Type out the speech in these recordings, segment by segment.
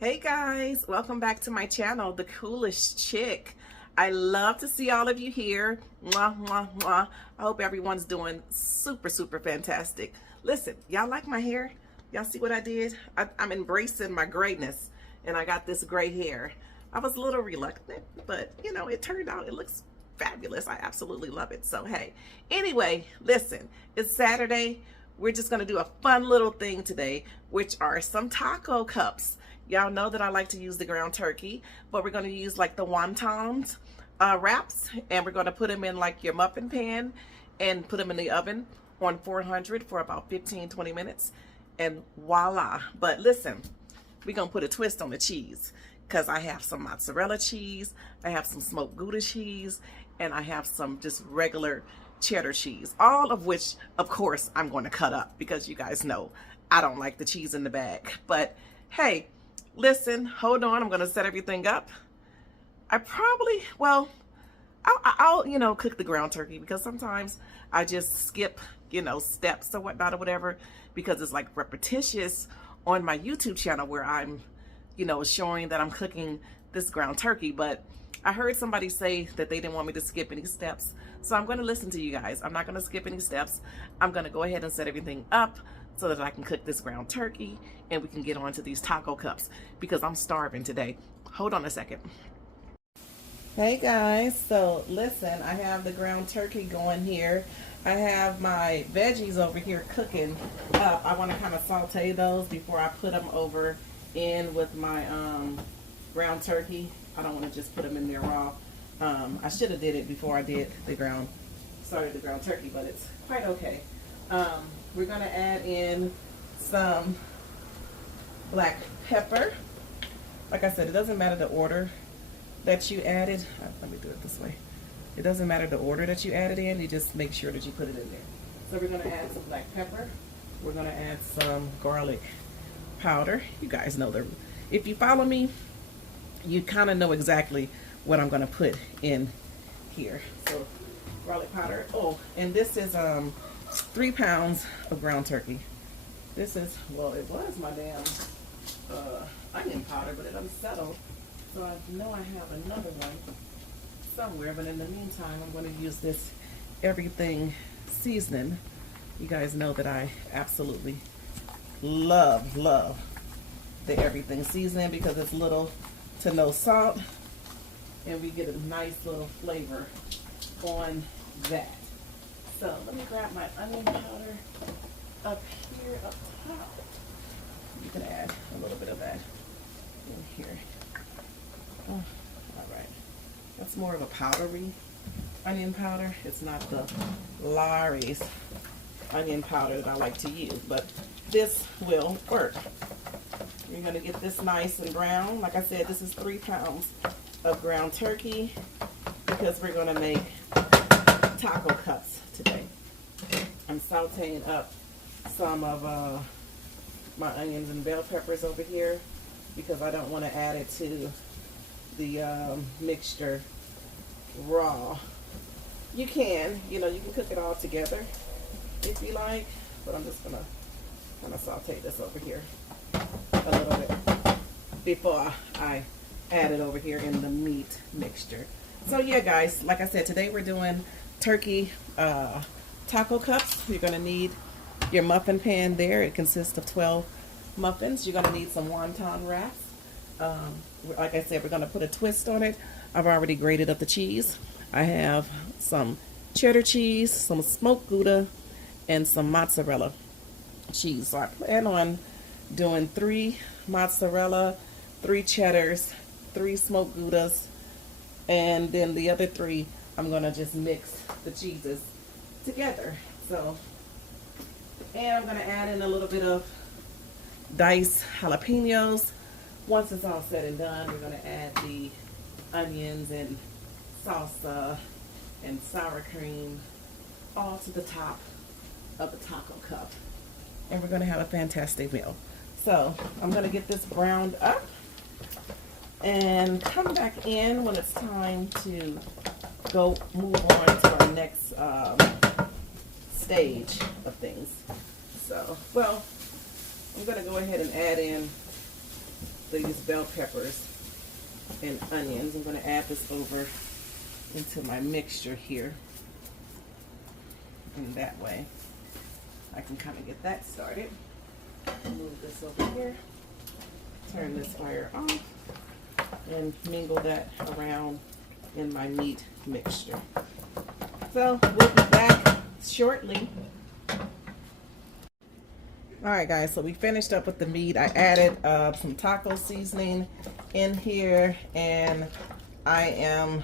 Hey guys, welcome back to my channel, The Coolest Chick. I love to see all of you here. Mwah, mwah, mwah. I hope everyone's doing super fantastic. Listen, y'all like my hair? Y'all see what I did? I'm embracing my greatness, and I got this gray hair. I was a little reluctant, but you know, it turned out, it looks fabulous. I absolutely love it. So hey, anyway, listen, it's Saturday. We're just gonna do a fun little thing today, which are some taco cups. Y'all know that I like to use the ground turkey, but we're gonna use like the wontons wraps, and we're gonna put them in like your muffin pan and put them in the oven on 400 for about 15-20 minutes, and voila. But listen, we're gonna put a twist on the cheese because I have some mozzarella cheese, I have some smoked Gouda cheese, and I have some just regular cheddar cheese, all of which of course I'm going to cut up because you guys know I don't like the cheese in the bag. But hey, listen, hold on, I'm going to set everything up. I'll you know, cook the ground turkey because sometimes I just skip, you know, steps or whatnot or whatever because it's like repetitious on my YouTube channel where I'm, you know, showing that I'm cooking this ground turkey. But I heard somebody say that they didn't want me to skip any steps, so I'm going to listen to you guys. I'm not going to skip any steps. I'm going to go ahead and set everything up so that I can cook this ground turkey and we can get on to these taco cups because I'm starving today. Hold on a second. Hey guys, so listen, I have the ground turkey going here. I have my veggies over here cooking up. I want to kind of saute those before I put them over in with my ground turkey. I don't want to just put them in there raw. I should have did it before I did started the ground turkey, but it's quite okay. We're going to add in some black pepper. Like I said, it doesn't matter the order that you added. Let me do it this way. It doesn't matter the order that you add it in. You just make sure that you put it in there. So we're going to add some black pepper. We're going to add some garlic powder. You guys know if you follow me, you kind of know exactly what I'm going to put in here. So garlic powder. Oh, and this is 3 pounds of ground turkey. This is, well, it was my damn onion powder, but it unsettled. So I know I have another one somewhere, but in the meantime, I'm going to use this everything seasoning. You guys know that I absolutely love the everything seasoning because it's little to no salt, and we get a nice little flavor on that. So let me grab my onion powder up here up top. You can add a little bit of that in here. Oh, all right. That's more of a powdery onion powder. It's not the Lawry's onion powder that I like to use, but this will work. You're going to get this nice and brown. Like I said, this is 3 pounds of ground turkey because we're going to make taco cups today. I'm sauteing up some of my onions and bell peppers over here because I don't want to add it to the mixture raw. You can, you know, you can cook it all together if you like, but I'm just going to kind of saute this over here a little bit before I add it over here in the meat mixture. So yeah guys, like I said, today we're doing turkey taco cups. You're going to need your muffin pan there. It consists of 12 muffins. You're going to need some wonton wraps. Like I said, we're going to put a twist on it. I've already grated up the cheese. I have some cheddar cheese, some smoked Gouda, and some mozzarella cheese. So I plan on doing 3 mozzarella, 3 cheddars, 3 smoked Goudas, and then the other 3 I'm going to just mix the cheeses together. So, and I'm going to add in a little bit of diced jalapenos. Once it's all said and done, we're going to add the onions and salsa and sour cream all to the top of the taco cup. And we're going to have a fantastic meal. So I'm going to get this browned up and come back in when it's time to move on to our next stage of things. So, well, I'm going to go ahead and add in these bell peppers and onions. I'm going to add this over into my mixture here. And that way I can kind of get that started. Move this over here. Turn this fire off and mingle that around in my meat mixture. So we'll be back shortly. Alright guys, so we finished up with the meat. I added some taco seasoning in here, and I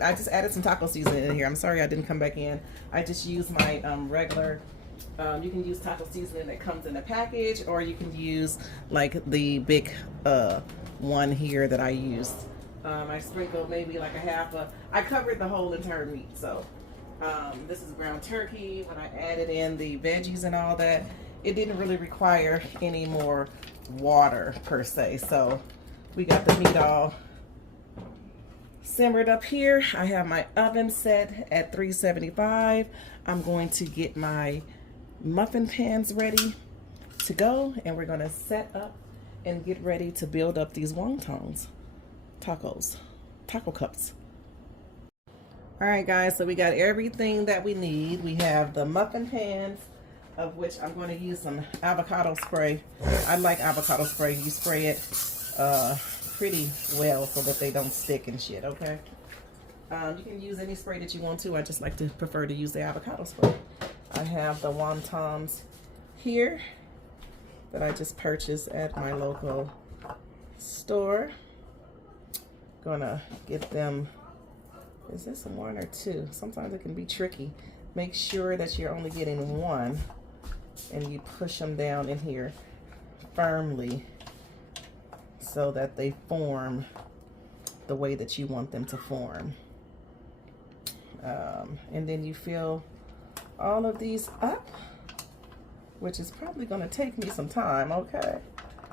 just added some taco seasoning in here. I'm sorry I didn't come back in. I just used my regular, you can use taco seasoning that comes in a package, or you can use like the big one here that I used. I sprinkled maybe like I covered the whole entire meat. So this is ground turkey. When I added in the veggies and all that, it didn't really require any more water per se. So we got the meat all simmered up here. I have my oven set at 375. I'm going to get my muffin pans ready to go, and we're going to set up and get ready to build up these wontons, taco cups. All right guys, so we got everything that we need. We have the muffin pans, of which I'm going to use some avocado spray. I like avocado spray. You spray it pretty well so that they don't stick and shit, okay? You can use any spray that you want to. I just like to prefer to use the avocado spray. I have the wontons here that I just purchased at my local store. Gonna get them, is this one or two? Sometimes it can be tricky. Make sure that you're only getting one, and you push them down in here firmly so that they form the way that you want them to form. And then you fill all of these up, which is probably going to take me some time, okay?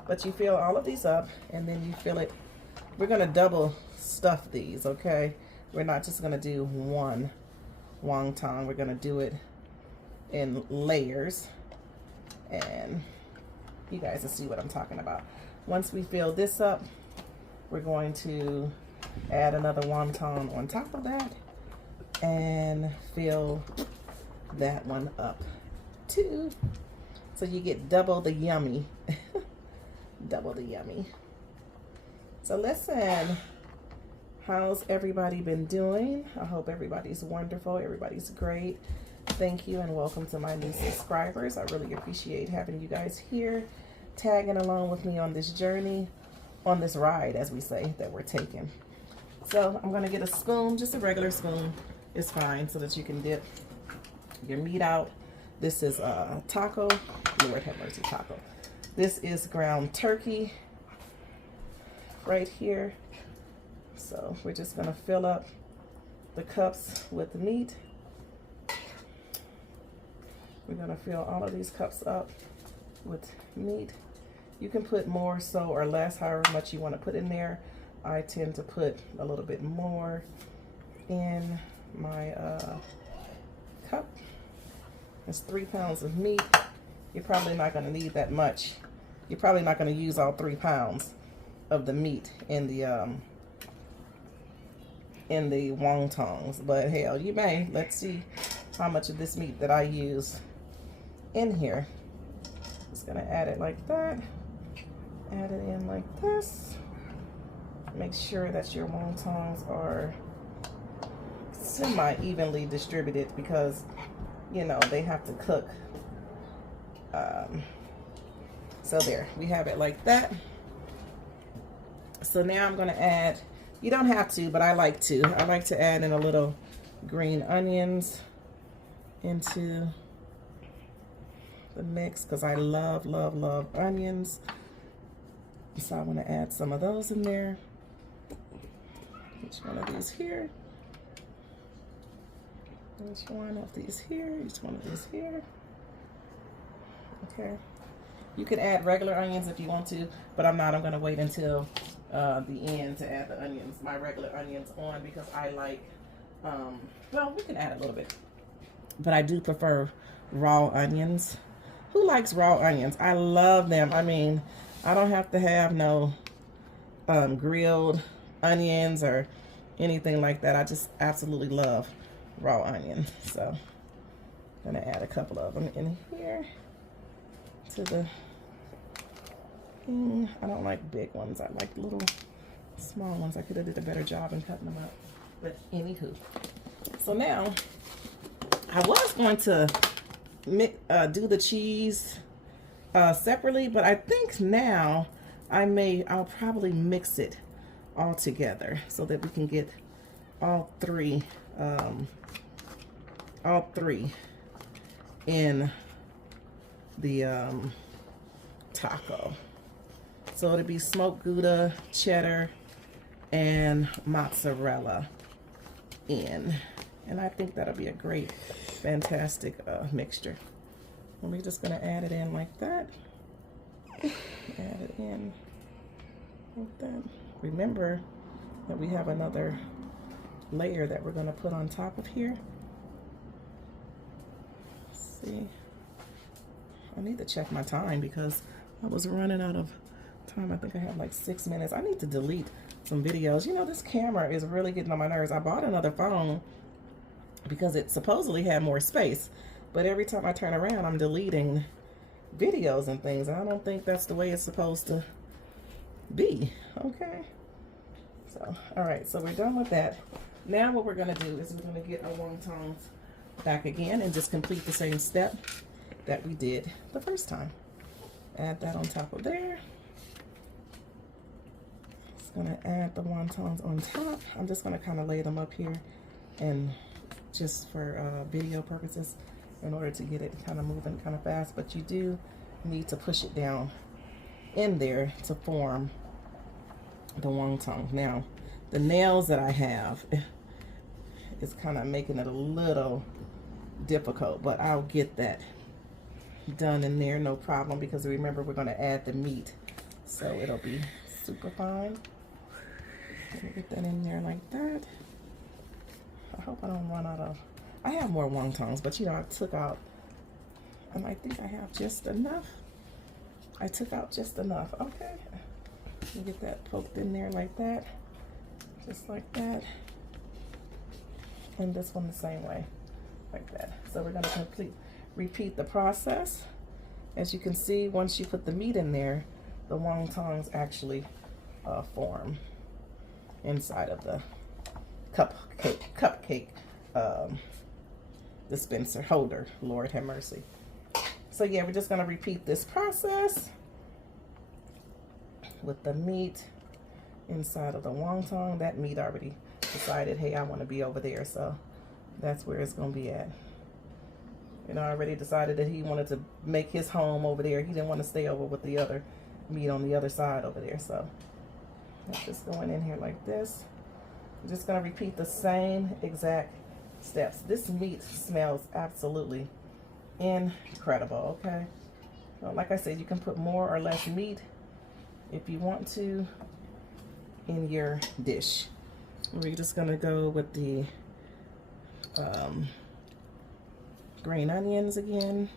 But you fill all of these up, and then you fill it. We're going to double stuff these, okay? We're not just going to do one wonton. We're going to do it in layers, and you guys will see what I'm talking about. Once we fill this up, we're going to add another wonton on top of that and fill that one up too. So you get double the yummy. Double the yummy. So listen, how's everybody been doing? I hope everybody's wonderful. Everybody's great. Thank you and welcome to my new subscribers. I really appreciate having you guys here, tagging along with me on this journey, on this ride, as we say, that we're taking. So I'm gonna get a spoon, just a regular spoon is fine, so that you can dip your meat out. This is taco, Lord have mercy, taco. This is ground turkey right here. So we're just gonna fill up the cups with the meat. We're gonna fill all of these cups up with meat. You can put more so or less, however much you want to put in there. I tend to put a little bit more in my cup. It's 3 pounds of meat. You're probably not going to need that much. You're probably not going to use all 3 pounds of the meat in the wontons, but hell, you may. Let's see how much of this meat that I use in here. Just gonna add it like that. Add it in like this. Make sure that your wontons are semi-evenly distributed, because you know they have to cook. So there, we have it like that. So now I'm gonna add, you don't have to, but I like to. I like to add in a little green onions into the mix, because I love, love, love onions. So I want to add some of those in there. Each one of these here. Each one of these here. Each one of these here. Okay. You can add regular onions if you want to, but I'm not. I'm going to wait until the end to add the onions, my regular onions on, because I like, well, we can add a little bit, but I do prefer raw onions. Who likes raw onions? I love them. I mean, I don't have to have no grilled onions or anything like that. I just absolutely love raw onion. So I'm gonna add a couple of them in here to the thing. I don't like big ones. I like little small ones. I could have did a better job in cutting them up. But anywho, so now I was going to do the cheese separately, but I think now I'll probably mix it all together so that we can get all three in the taco. So it'll be smoked Gouda, cheddar, and mozzarella in. And I think that'll be a great, fantastic mixture. And we're just gonna add it in like that. Add it in like that. Remember that we have another layer that we're gonna put on top of here. Let's see. I need to check my time because I was running out of time. I think I have like 6 minutes. I need to delete some videos. You know, this camera is really getting on my nerves. I bought another phone because it supposedly had more space, but every time I turn around, I'm deleting videos and things. I don't think that's the way it's supposed to be. Okay. So, all right. So we're done with that. Now what we're going to do is we're going to get our wontons back again and just complete the same step that we did the first time. Add that on top of there. Just going to add the wontons on top. I'm just going to kind of lay them up here and just for video purposes in order to get it kind of moving kind of fast, but you do need to push it down in there to form the wonton. Now the nails that I have is kind of making it a little difficult, but I'll get that done in there, no problem, because remember we're going to add the meat, so it'll be super fine. Let me get that in there like that. I hope I don't run out of, I have more wontons, but you know, I took out, and I think I have just enough. I took out just enough. Okay. Let me get that poked in there like that. Just like that. And this one the same way. Like that. So we're going to repeat the process. As you can see, once you put the meat in there, the wontons actually form inside of the cupcake dispenser holder. Lord have mercy. So yeah, we're just going to repeat this process with the meat inside of the wonton. That meat already decided, hey, I want to be over there, so that's where it's going to be at. You know, I already decided that he wanted to make his home over there. He didn't want to stay over with the other meat on the other side over there. So that's just going in here like this. I'm just going to repeat the same exact steps. This meat smells absolutely incredible, okay? So like I said, you can put more or less meat if you want to in your dish. We're just going to go with the green onions again,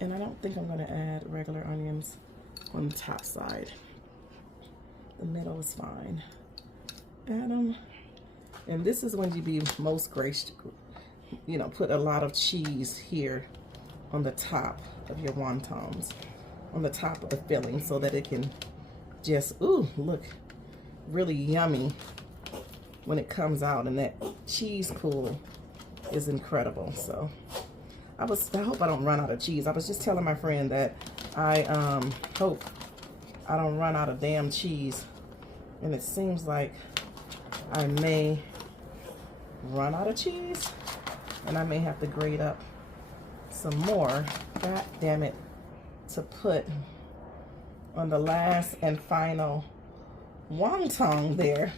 and I don't think I'm going to add regular onions on the top side. The middle is fine. Add them, and this is when you be most gracious, you know, put a lot of cheese here on the top of your wontons, on the top of the filling, so that it can just, ooh, look really yummy when it comes out, and that cheese pool is incredible. So I hope I don't run out of cheese. I was just telling my friend that I hope I don't run out of damn cheese, and it seems like I may run out of cheese, and I may have to grate up some more, god damn it, to put on the last and final wonton there.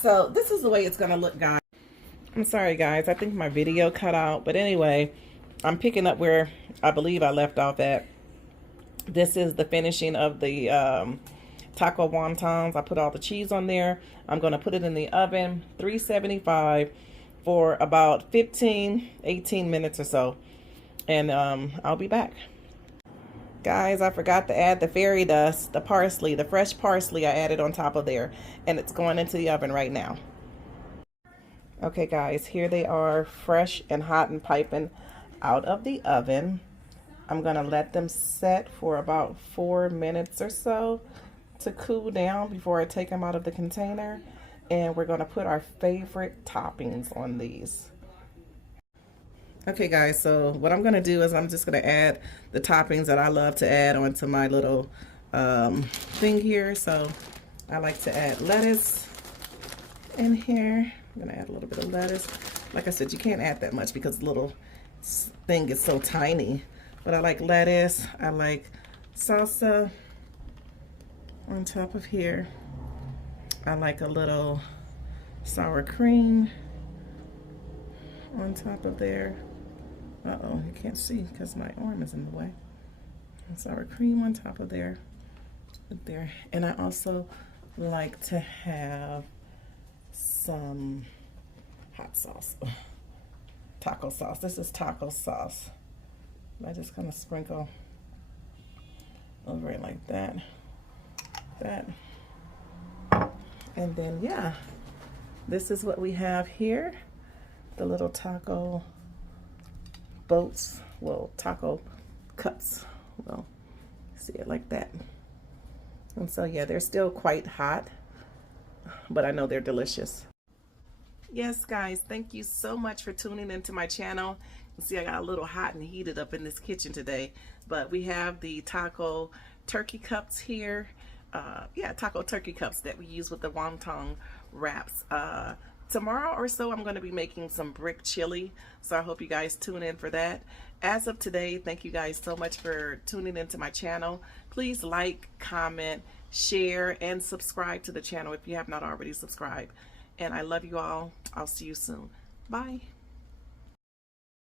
So this is the way it's gonna look, guys. I'm sorry guys, I think my video cut out, but anyway, I'm picking up where I believe I left off at. This is the finishing of the taco wontons. I put all the cheese on there. I'm gonna put it in the oven, 375 for about 15-18 minutes or so, and I'll be back. Guys, I forgot to add the fairy dust, the parsley, the fresh parsley I added on top of there, and it's going into the oven right now. Okay guys, here they are, fresh and hot and piping out of the oven. I'm gonna let them set for about 4 minutes or so to cool down before I take them out of the container. And we're gonna put our favorite toppings on these. Okay guys, so what I'm gonna do is I'm just gonna add the toppings that I love to add onto my little thing here. So I like to add lettuce in here. I'm gonna add a little bit of lettuce. Like I said, you can't add that much because the little thing is so tiny. But I like lettuce. I like salsa on top of here. I like a little sour cream on top of there. Uh-oh, you can't see because my arm is in the way. Sour cream on top of there. And I also like to have some hot sauce, taco sauce. This is taco sauce. I just kind of sprinkle over it like that, and then yeah, this is what we have here. The little taco boats, well, taco cups. Well, see it like that. And so yeah, they're still quite hot, but I know they're delicious. Yes guys, thank you so much for tuning into my channel. You see I got a little hot and heated up in this kitchen today, but we have the taco turkey cups here. Yeah, taco turkey cups that we use with the wonton wraps. Tomorrow or so I'm going to be making some brick chili, so I hope you guys tune in for that. As of today, thank you guys so much for tuning into my channel. Please like, comment, share, and subscribe to the channel if you have not already subscribed. And I love you all. I'll see you soon. Bye.